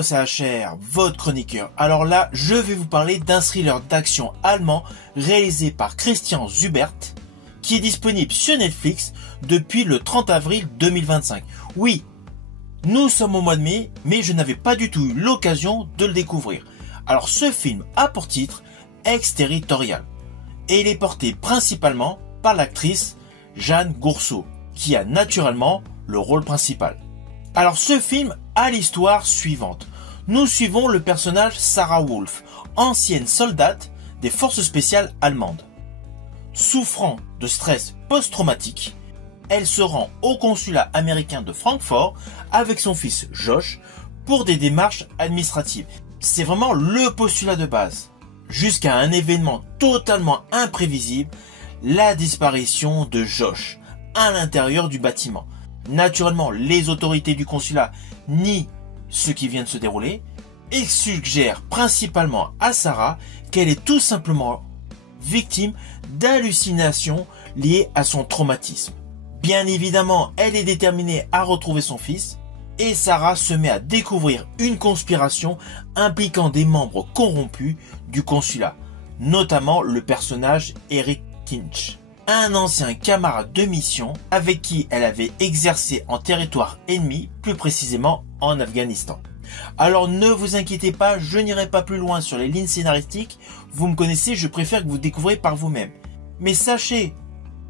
Hello, c'est HR, votre chroniqueur. Alors là, je vais vous parler d'un thriller d'action allemand réalisé par Christian Zubert, qui est disponible sur Netflix depuis le 30 avril 2025. Oui, nous sommes au mois de mai, mais je n'avais pas du tout eu l'occasion de le découvrir. Alors ce film a pour titre Exterritorial, et il est porté principalement par l'actrice Jeanne Gourceau, qui a naturellement le rôle principal. Alors ce film a l'histoire suivante. Nous suivons le personnage Sarah Wolf, ancienne soldate des forces spéciales allemandes. Souffrant de stress post-traumatique, elle se rend au consulat américain de Francfort avec son fils Josh pour des démarches administratives. C'est vraiment le postulat de base. Jusqu'à un événement totalement imprévisible, la disparition de Josh à l'intérieur du bâtiment. Naturellement, les autorités du consulat nient ce qui vient de se dérouler et suggèrent principalement à Sarah qu'elle est tout simplement victime d'hallucinations liées à son traumatisme. Bien évidemment, elle est déterminée à retrouver son fils et Sarah se met à découvrir une conspiration impliquant des membres corrompus du consulat, notamment le personnage Eric Kinch, un ancien camarade de mission avec qui elle avait exercé en territoire ennemi, plus précisément en Afghanistan. Alors ne vous inquiétez pas, je n'irai pas plus loin sur les lignes scénaristiques, vous me connaissez, je préfère que vous découvrez par vous-même. Mais sachez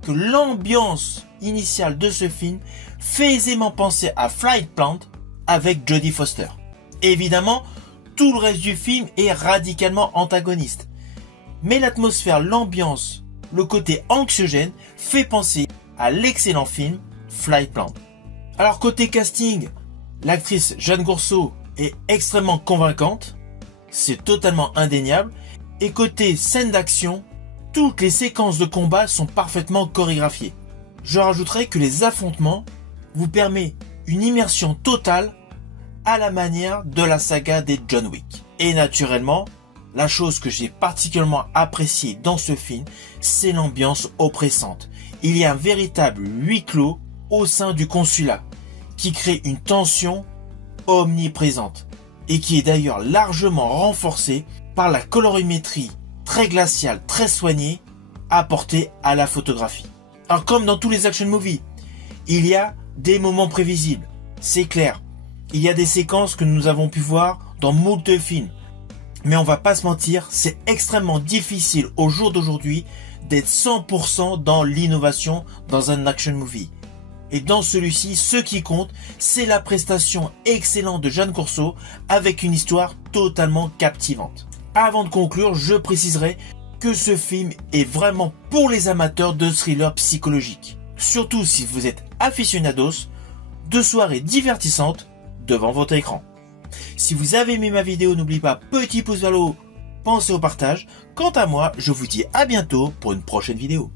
que l'ambiance initiale de ce film fait aisément penser à Flight Plan avec Jodie Foster. Évidemment, tout le reste du film est radicalement antagoniste. Mais l'atmosphère, l'ambiance, le côté anxiogène fait penser à l'excellent film Flight Plan. Alors côté casting, l'actrice Jeanne Gourceau est extrêmement convaincante, c'est totalement indéniable, et côté scène d'action, toutes les séquences de combat sont parfaitement chorégraphiées. Je rajouterai que les affrontements vous permettent une immersion totale à la manière de la saga des John Wick. Et naturellement, la chose que j'ai particulièrement appréciée dans ce film, c'est l'ambiance oppressante. Il y a un véritable huis clos au sein du consulat, qui crée une tension omniprésente, et qui est d'ailleurs largement renforcée par la colorimétrie très glaciale, très soignée, apportée à la photographie. Alors comme dans tous les action movies, il y a des moments prévisibles, c'est clair. Il y a des séquences que nous avons pu voir dans moult films. Mais on va pas se mentir, c'est extrêmement difficile au jour d'aujourd'hui d'être 100% dans l'innovation dans un action movie. Et dans celui-ci, ce qui compte, c'est la prestation excellente de Jeanne Gourceau avec une histoire totalement captivante. Avant de conclure, je préciserai que ce film est vraiment pour les amateurs de thrillers psychologiques. Surtout si vous êtes aficionados de soirées divertissantes devant votre écran. Si vous avez aimé ma vidéo, n'oubliez pas, petit pouce vers le haut, pensez au partage. Quant à moi, je vous dis à bientôt pour une prochaine vidéo.